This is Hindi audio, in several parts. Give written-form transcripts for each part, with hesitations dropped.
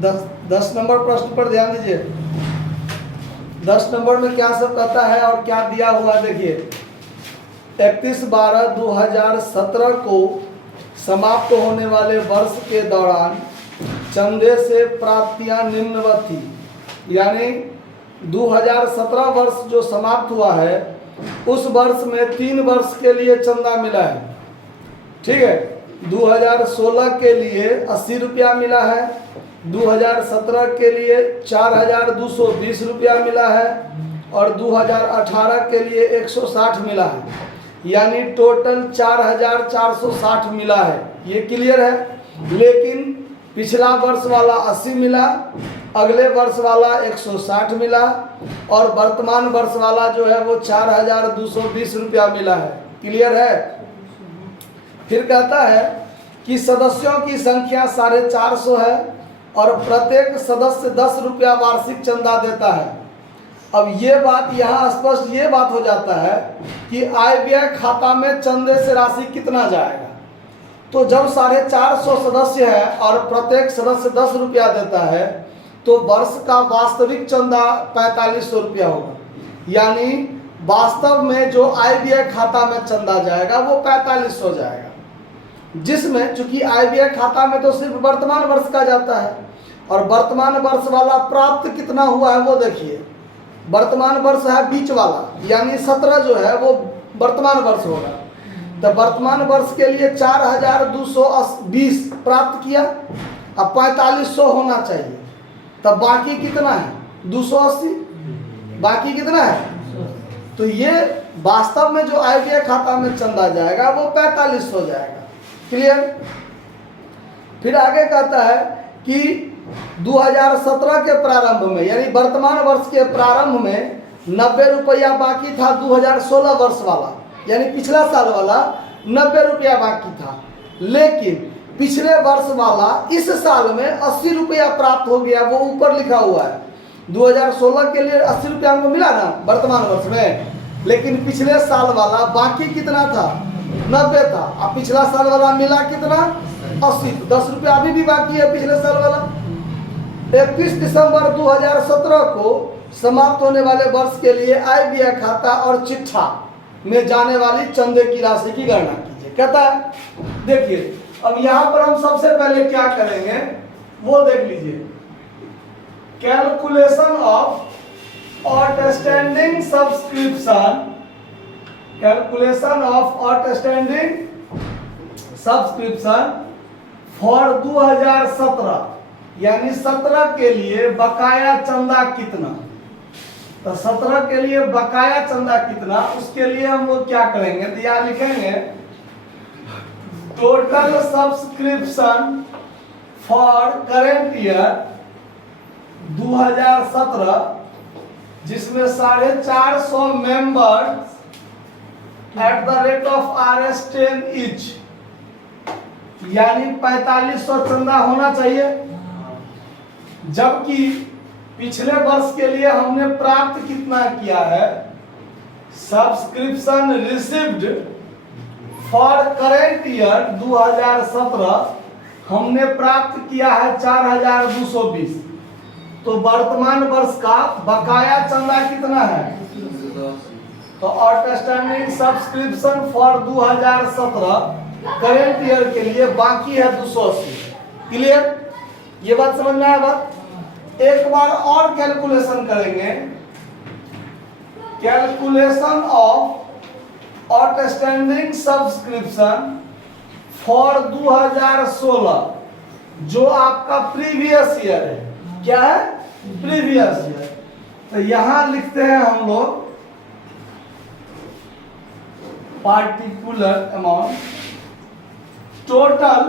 दस नंबर प्रश्न पर ध्यान दीजिए। 10 नंबर में क्या सब कहता है और क्या दिया हुआ देखिए। 31/12/2017 को समाप्त होने वाले वर्ष के दौरान चंदे से प्राप्तियां निम्नवत थी। यानी 2017 वर्ष जो समाप्त हुआ है उस वर्ष में 3 वर्ष के लिए चंदा मिला है। ठीक है, 2016 के लिए 80 रुपया मिला है, 2017 के लिए 4220 रुपया मिला है और 2018 के लिए 160 मिला है। यानी टोटल 4460 मिला है। ये क्लियर है। लेकिन पिछला वर्ष वाला 80 मिला, अगले वर्ष वाला 160 मिला और वर्तमान वर्ष वाला जो है वो 4220 रुपया मिला है। क्लियर है। फिर कहता है कि सदस्यों की संख्या 450 है और प्रत्येक सदस्य 10 रुपया वार्षिक चंदा देता है। अब ये बात यहाँ स्पष्ट ये बात हो जाता है कि आय व्यय खाता में चंदे से राशि कितना जाएगा। तो जब 450 सदस्य है और प्रत्येक सदस्य 10 रुपया देता है तो वर्ष का वास्तविक चंदा 4500 रुपया होगा। यानी वास्तव में जो आय व्यय खाता में चंदा जाएगा वो 4500 जाएगा, जिसमें चूंकि आय व्यय खाता में तो सिर्फ वर्तमान वर्ष का जाता है और वर्तमान वर्ष वाला प्राप्त कितना हुआ है वो देखिए। वर्तमान वर्ष है बीच वाला, यानी 17 जो है वो वर्तमान वर्ष होगा। तो वर्तमान वर्ष के लिए 4220 प्राप्त किया, अब 4500 होना चाहिए। तब बाकी कितना है 280, बाकी कितना है। तो ये वास्तव में जो आय व्यय खाता में चंदा जाएगा वो 4500 जाएगा। क्लियर। फिर आगे कहता है कि 2017 के प्रारंभ में यानी वर्तमान वर्ष के प्रारंभ में 90 रुपया बाकी था। 2016 वर्ष वाला यानी पिछला साल वाला 90 रुपया बाकी था, लेकिन पिछले वर्ष वाला इस साल में 80 रुपया प्राप्त हो गया। वो ऊपर लिखा हुआ है 2016 के लिए 80 रुपया हमको मिला ना वर्तमान वर्ष में, लेकिन पिछले साल वाला बाकी कितना था 90 था। अब पिछला साल वाला मिला कितना 80, 10 रुपया अभी भी बाकी है पिछले साल वाला। 31 दिसंबर 2017 को समाप्त होने वाले वर्ष के लिए आय व्यय खाता और चिट्ठा में जाने वाली चंदे की राशि की गणना कीजिए। कहता है देखिए, अब यहां पर हम सबसे पहले क्या करेंगे वो देख लीजिए। Calculation of outstanding subscription, calculation of outstanding subscription for 2017 यानी 17 के लिए बकाया चंदा कितना। तो 17 के लिए बकाया चंदा कितना, उसके लिए हम लोग क्या करेंगे तो यहाँ लिखेंगे total subscription for current year 2017, जिसमें 450 members at the rate of RS10 each, यानी 4500 चंदा होना चाहिए। जबकि पिछले वर्ष के लिए हमने प्राप्त कितना किया है, subscription received for current year 2017 हमने प्राप्त किया है 4220। तो वर्तमान वर्ष का बकाया चंदा कितना है, तो outstanding subscription for 2017 current year के लिए बाकी है 280। क्लियर, ये बात समझ में आया। बात एक बार और कैलकुलेशन करेंगे। Calculation of outstanding subscription for 2016 जो आपका प्रीवियस ईयर है। क्या है, प्रीवियस ईयर। तो यहां लिखते हैं हम लोग particular amount total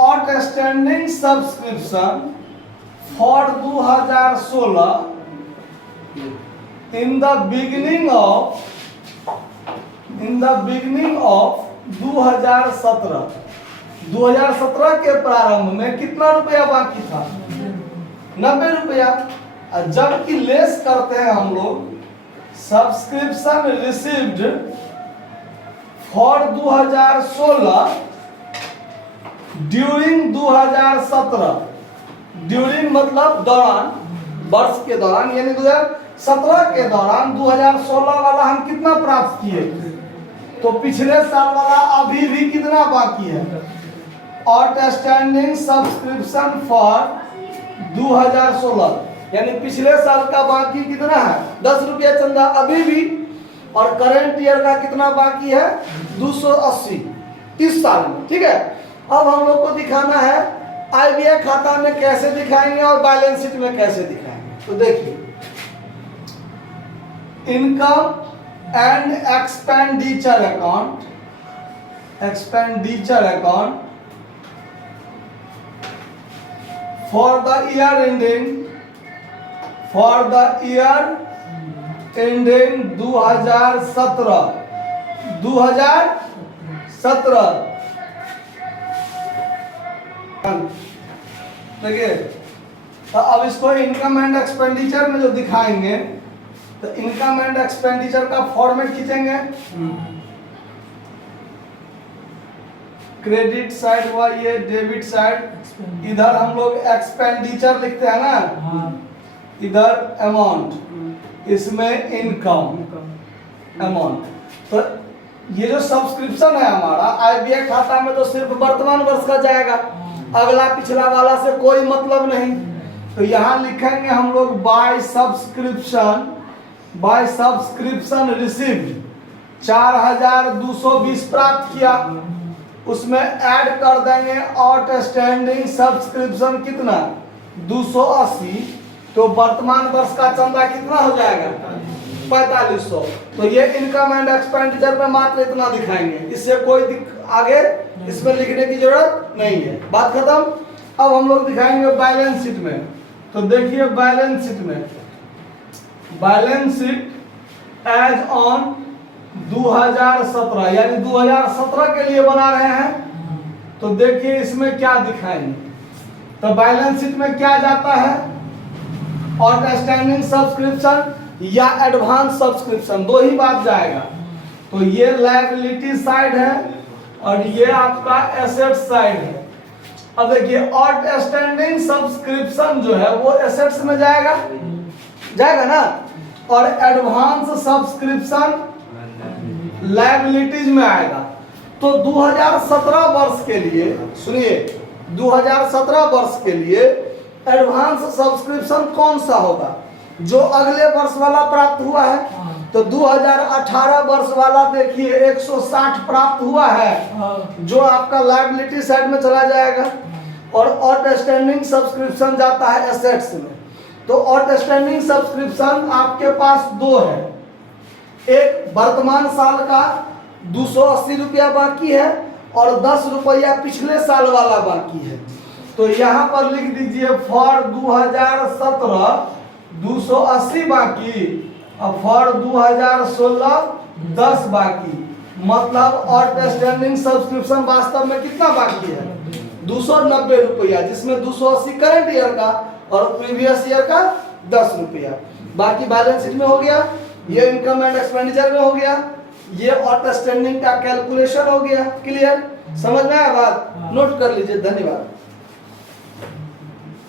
outstanding subscription for 2016 in the beginning of 2017 के प्रारंभ में कितना रुपया बाकी था 90 रुपया। जबकि लेस करते हैं हम लोग subscription received for 2016 during 2017 during मतलब दौरान, वर्ष के दौरान, यानी 2017 के दौरान 2016 वाला हम कितना प्राप्त किए, तो पिछले साल वाला अभी भी कितना बाकी है, आउटस्टैंडिंग सब्सक्रिप्शन फॉर 2016, यानी पिछले साल का बाकी कितना है 10 रुपया चंदा अभी भी, और करंट ईयर का कितना बाकी है 280 इस साल में। ठीक है, अब हम लोग को दिखाना है आईबीआई खाता में कैसे दिखाएंगे और बैलेंस शीट में कैसे दिखाएंगे। तो देखिए, income and expenditure account, expenditure account for the year ending, for the year ending 2017, देखिए। तो अब इसको इनकम एंड एक्सपेंडिचर में जो दिखाएंगे, तो इनकम एंड एक्सपेंडिचर का फॉर्मेट खींचेंगे, क्रेडिट साइड हुआ ये, डेबिट साइड, इधर हम लोग एक्सपेंडिचर लिखते हैं ना, इधर अमाउंट, इसमें इनकम अमाउंट। तो ये जो सब्सक्रिप्शन है हमारा आईबीआई खाता में, तो सिर्फ वर्तमान वर्ष का जाएगा, अगला पिछला वाला से कोई मतलब नहीं। तो यहाँ लिखेंगे हम लोग by subscription, by subscription received 4220 प्राप्त किया, उसमें ऐड कर देंगे आउटस्टैंडिंग सब्सक्रिप्शन कितना 280, तो वर्तमान वर्ष का चंदा कितना हो जाएगा 4500। तो ये इनकम एंड एक्सपेंडिचर में मात्र इतना दिखाएंगे, इससे कोई आगे इसमें लिखने की जरूरत नहीं है, बात खत्म। अब हम लोग दिखाएंगे बैलेंस शीट में। तो देखिए बैलेंस शीट में, बैलेंस शीट एज ऑन 2017, यानी 2017 के लिए बना रहे हैं। तो देखिए इसमें क्या दिखाएंगे, तो बैलेंस शीट में क्या जाता है, आउटस्टैंडिंग सब्सक्रिप्शन या एडवांस सब्सक्रिप्शन, दो ही बात जाएगा। तो ये लायबिलिटी साइड है और ये आपका एसेट साइड है। अब देखिए आउटस्टैंडिंग सब्सक्रिप्शन जो है वो एसेट्स में जाएगा, जाएगा ना, और एडवांस सब्सक्रिप्शन लायबिलिटीज में आएगा। तो 2017 वर्ष के लिए सुनिए, 2017 वर्ष के लिए एडवांस सब्सक्रिप्शन कौन सा होगा, जो अगले वर्ष वाला प्राप्त हुआ है। तो 2018 वर्ष वाला देखिए 160 प्राप्त हुआ है, जो आपका लायबिलिटी साइड में चला जाएगा, और आउटस्टैंडिंग सब्सक्रिप्शन जाता है एसेट्स में। तो आउटस्टैंडिंग सब्सक्रिप्शन आपके पास दो है, एक वर्तमान साल का 280 रुपया बाकी है, और 10 रुपया पिछले साल वाला बाकी है। तो यहाँ पर लिख दीजिए फॉर 2017 280 बाकी, और फॉर 2016 10 बाकी, मतलब आउटस्टैंडिंग सब्सक्रिप्शन वास्तव में कितना बाकी है 290 रुपया, जिसमें 280 करंट ईयर का और प्रीवियस ईयर का 10 रुपया। बाकी बैलेंस शीट में हो गया, ये इनकम एंड एक्सपेंडिचर में हो गया, ये आउटस्टैंडिंग का कैलकुलेशन हो गया। क्लियर, समझ में आया बात, नोट कर लीजिए। धन्यवाद।